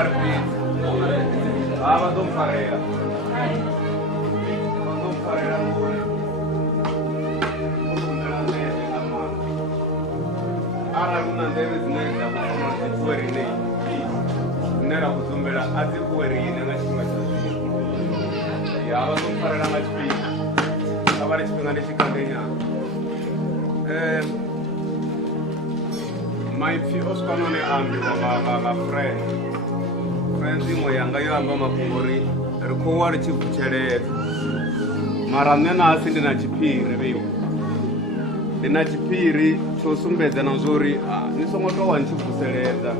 marifini vha ḓo mpfarela ngori arali hu na nḓevhe dzine dza kona u dzi fue riṋe dzine ra khou dzumbela a dzi fue riṋe nga tshifhinga tsha zwino vha ḓo mpfarela nga tshifhinga a vha ri tshifhinga ndi tshikandenyana maipfi o swika none ambiwa nga friends iṅwe yanga yo amba mafhungo uri ri khou wa ri tshi vutsheledza mara nṋe nasi ndi na tshiphiri vheiwa ndi na tshiphiri tsho sumbedza na zwo uri ni songo tou wa ni tshi vuseledza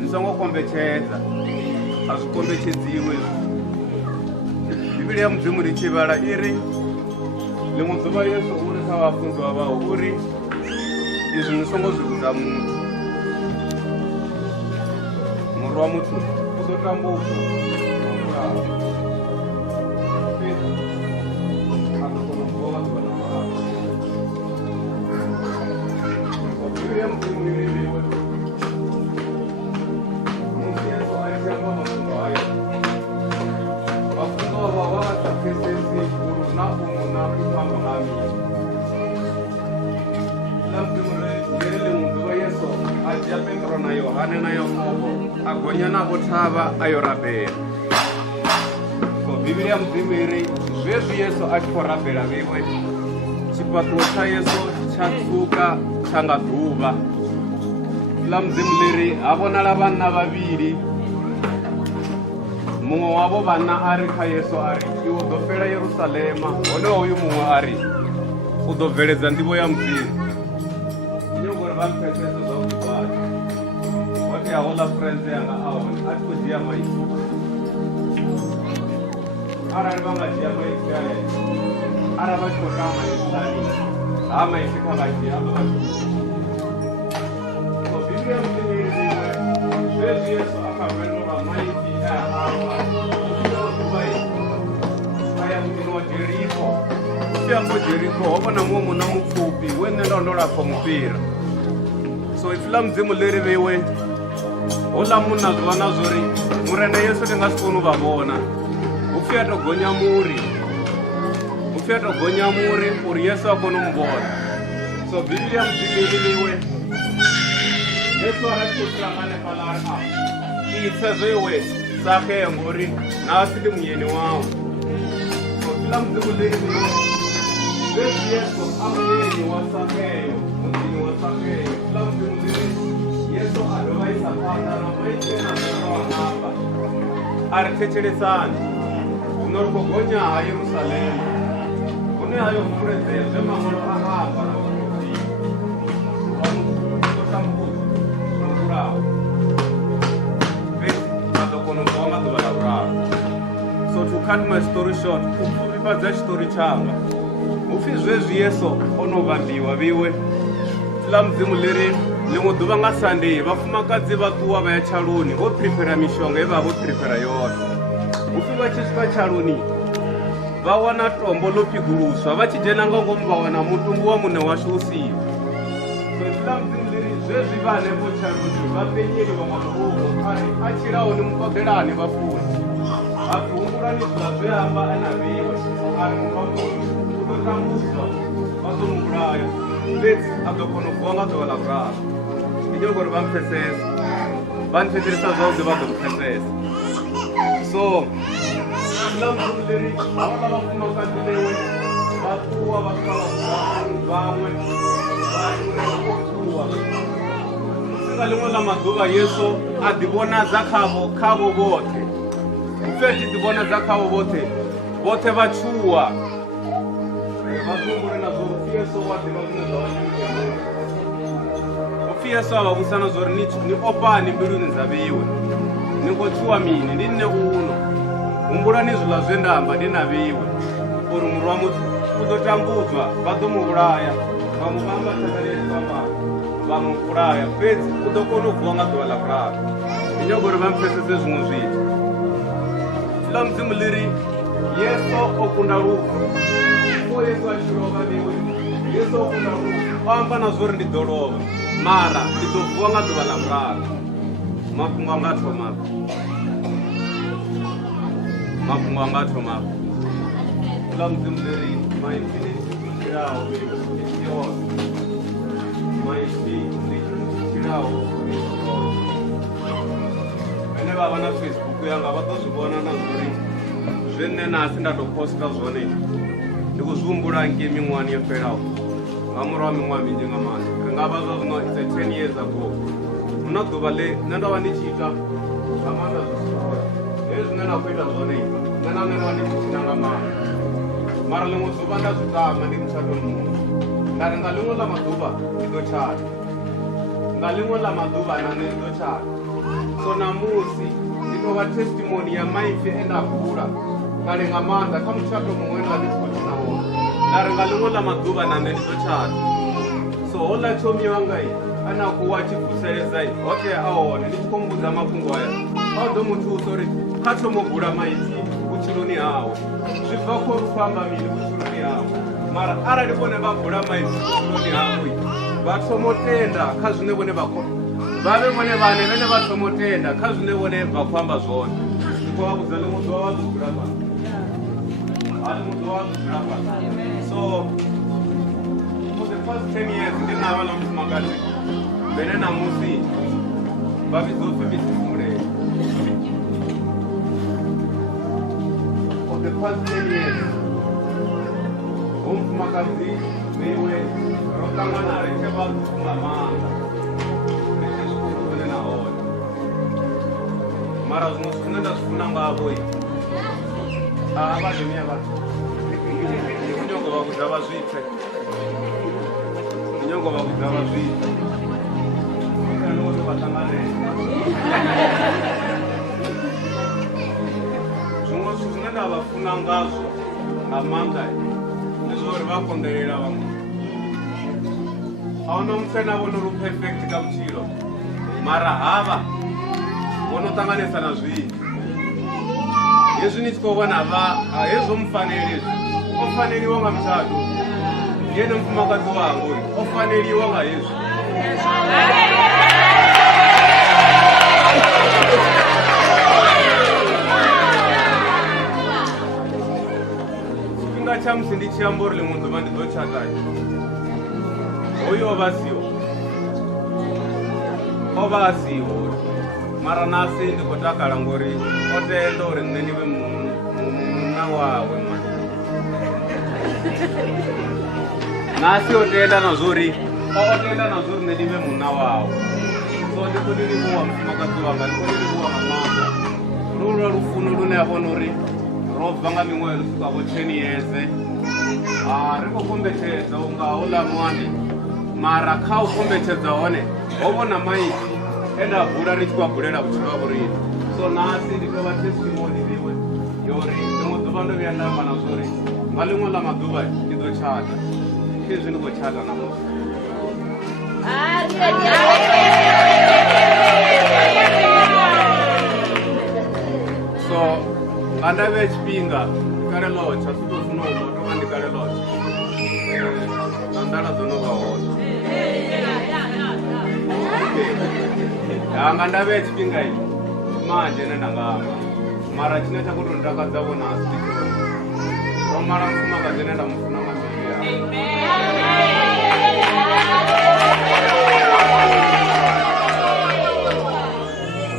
ni songo kombetshedza a zwi kombetshedziwe bivhili ya mudzimu ndi tshi vhala iri ḽiṅwe ḓuvha yesu uri kha vhafunziwa vhaho uri izwi ni songo zwi vhudza muthu muri wa muthu u ḓo tambudzwa na Yohane na Yakobo agonya navho thavha ayo rabela so bivhili ya mudzimu iri zwezwi yesu a tshi khou rabela vhiwe tshifhaṱuwo tsha yesu tsha tsuka tsha nga ḓuvha ḽa mudzimu ḽiri ha vhonala vhanna vhavhili muṅwe wavho vhanna a ri kha yesu a ri iwe ḓo fela Yerusalema hone hoyu muṅwe a ri u ḓo bveledza nḓivho ya mudzimu nyongo uri vha mpfesese zwavhuḓi hote a hola friends yanga ahone a tshi khou dzhia maipfi arali vha nga dzhia maipfi ale arali vha tshi khou tama maipfi ha maipfi kha vha dzhia a ḓo vha so bivhili ya mudzimu iri zwezwi yesu a kha fhendula maipfi a amba aya muḓini wa Jeriko usi afho Jeriko ho vha na muṅwe munna mupfufhi we nṋe ndo lapfha mufhira so ipfi ḽa mudzimu ḽiri vheiwe hola munna zwi vha na zwo uri murena yesu ndi nga si koni u vha vhona upfi a tou gonya muri uri yesu a kone u muvhona so bivhili ya mudzimu iri vheiwe yesu a ri khou dzula hanefhaḽa ari itse zwo iwe Sakheyo ngori nasi ndi muyeni wawo so ipfi ḽa mudzimu ḽiri vheiwe zwezwi yesu a muyeni wa Sakheyo muḓini wa Sakheyo ipfi ḽa mudzimu ḽiri yesu a dovha isa phanḓa na maitele na murawanaba a ri thetshelesani zwino ri khou gonya ha Yerusalema hune hayo fuledzea zwe maṅwalo a amba na vhaprofiti ḓo tambudza no vhulawa fhedzi vha ḓo kona u vuwa nga ḓuvha ḽa vhuraru so to cut my story short u pfufhifhadza tshitori tshanga upfi zwezwi yesu o no vhambiwa vhiwe ḽa mudzimu ḽiri ḽiṅwe ḓuvha nga Sunday vhafumakadzi vha ṱuwa vha ya tshaloni vho prepara mishonga ye vha vho prepara yone upfi vha tshi swika tshaloni vha wana tombo ḽo piguluswa vha tshi dzhena nga ngomu vha wana mutumbu wa muṋe washu u siho so ipfi ḽa mudzimu ḽiri zwezwi vha hanefho tshaloni vha penyeliwa nga muvhungo ari a tshilahoni mukoḓelani vhafuni apfi humbulani zwiḽa zwe amba ana vhiwe ari muvhamoni u ḓo tambudzwa vha ḓo muvhulaya fhedzi a ḓo kona u vuwa nga ḓuvha ḽa vhuraru ndi nyongo uri vha mpfesese vha nthetshelesa zwavhuḓi vha ḓo mpfesesa so ḽa mudzimu ḽiri havhaḽa vhafumakadzi vhewe vha ṱuwa vha swika vhaṅwe vha ṱuwa nga ḽiṅwe ḽa maḓuvha yesu a ḓivhonadza khavho vhoṱhe upfi a tshi ḓivhonadza khavho vhoṱhe vha tshuwa vha sumbule na zwo upfi yesu wa ḓivha zwine zwa vha upfi yesu a vha vhudzisa na zwo uri ni opani mbiluni dza vhiwe ni khou tshuwa mini ndi nṋe uno humbulani zwiḽa zwe nda amba ndi na vhiwe uri muri wa muthu u ḓo tambudzwa vha ḓo mu vhulaya vha mu vhamba thazalesamba vha mu vhulaya fhedzi u ḓo kona u vuwa nga ḓuvha ḽa vhuraru ndi nyago uri vha mpfesese zwiṅwe zwithu ḽa mudzimu ḽiri yesu o kunda lufu o yesu a tshi lovha vhiwe yesu o kunda lufu o amba na zwo uri ndi ḓo lovha mara ndi ḓo vuwa nga ḓuvha ḽa vhuraru mafhungo anga thoma mafhungo anga thoma la mdzimderi maipini kirao yo maipini kirao ene baba na Facebook yanga vha ḓo zwi vhona na zuri zwine na si nda to posta zwone ndi ku zwihumbula ngei miṅwahani yo fhelaho nga murahu ha miṅwaha minzhi nga maanḓa ri nga vha zwa zwino it's a 10 years ago huna ḓuvha ḽe nṋe ndo vha ndi tshi ita nga maanḓa zwisoi hezwi zwine na khou ita zwone nṋe na nṋe ndo vha ndi tshi tshina nga maanḓa mara ḽiṅwe ḓuvha nda zwi tama ndi mutshatoni muṅwe nda ri nga ḽiṅwe ḽa maḓuvha ndi ḓo tshata nga ḽiṅwe ḽa maḓuvha na nṋe ndi ḓo tshata so namusi ndi tou vha testimony ya maipfi e nda bula kale nga maanḓa kha mutshato muṅwe nda ndi tshi khou tshina wone nda ri nga ḽiṅwe ḽa maḓuvha na nṋe ndi ḓo tshata so hoḽa tshomi wanga ane a khou wa tshi vuseledza hoṱhe a hone ndi tshi khou mbudza mafhungo aya a ḓo mu thusa uri kha thomo bula maipfi vhutshiloni hawe zwi bva kho ri fhamba mini vhutshiloni hawe mara arali vhone vha bula maipfi vhutshiloni hawe vha thomo tenda kha zwine vhone vha khou vhavhe vhone vhane vhane vha thomo tenda kha zwine vhone vha khou amba zwone ndi khou vha vhudza ḽiṅwe ḓuvha vha ḓo dzula fhano ḽiṅwe ḓuvha vha ḓo dzula fhano so for the first 10 years ndi na havhaḽa mufumakadzi vhene namusi vha vhidzwa upfhi Midzidzimulenzhe for the past 10 years hu mufumakadzi veiwe ro ṱangana ri tshe vhaṱuku nga maanḓa ri tshe zwiṱuku vhone na hone mara zwiṅwe zwine nda zwi funa ngavho vhademi ya vhathu ndi u nyongo vha vhudza vha zwipfe ndi nyongo vha vhudza vha zwipfe uri vha ṱanganee zwiṅwe zwithu zwine nda vha funa ngazwo nga maanḓa ndi zwa uri vha konḓelela vhaṅwe a huna muthu ane a vhona uri u perfect kha vhutshilo mara havha vhono ṱanganesa na zwinzhi hezwi ni tshi khou vhona hezwo mufaneli o faneliwa nga mutshato yene mufumakadzi wanga uri o faneliwa nga hezwi tshifhinga tsha musi ndi tshi amba uri ḽiṅwe ḓuvha ndi ḓo tshata hoyu o vha a siho mara nasi ndi khou takala ngori o tenda uri nṋe ndi vhe munna wawe nasi o tenda na zwori o tenda na zwori nṋe ndi vhe munna wawe so ndi khou livhuwa mufumakadzi wanga ndi khou livhuwa nga maanḓa lulwa lufuno lune a vhona uri ro bva nga miṅwaha yo swikaho 10 years ri khou kombetshedza unga houḽa ṅwani mara kha u kombetshedza hone ho vhona maipfi e nda bula ri tshi khou a bulela vhutshilo ha vhoriṋe so nasi ndi tou vha testimony liwe yori ḽiṅwe ḓuvha ndo vhuya nda amba na zwori nga ḽiṅwe ḽa maḓuvha ndi ḓo tshata khezwi ndi khou tshata namusi so nga nda vhea tshifhinga kale ḽotsha si tou funa u tou vha ndi kale ḽotsha na nḓala dzo no vha hone nga nda vhea tshifhinga manzhi ene nda nga amba mara tshine tsha khou tou ntakadza vho nasi ndi tshone ro mala mufumakadzi ene nda mufuna nga mbilu yawe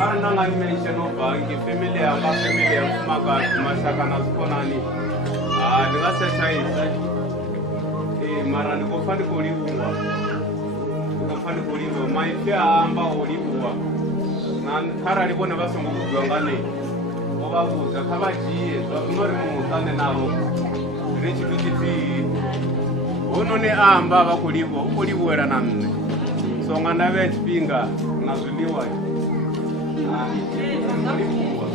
arali nda nga mention u bva ngi family yanga family ya mufumakadzi mashaka na dzikhonani ndi nga setshaisa mara ndi khou pfa ndi khou livhuwa maipfi a amba o livhuwa na kharali vhone vha songo vhudziwa nga nṋe o vha vhudza kha vha dzhie zwa zwino ri muṱane navho ri tshithu tshithihi hononi a amba vha khou livhuwa u khou livhuwela na nṋe so nga nda vhea tshifhinga na zwiḽiwa livhuwa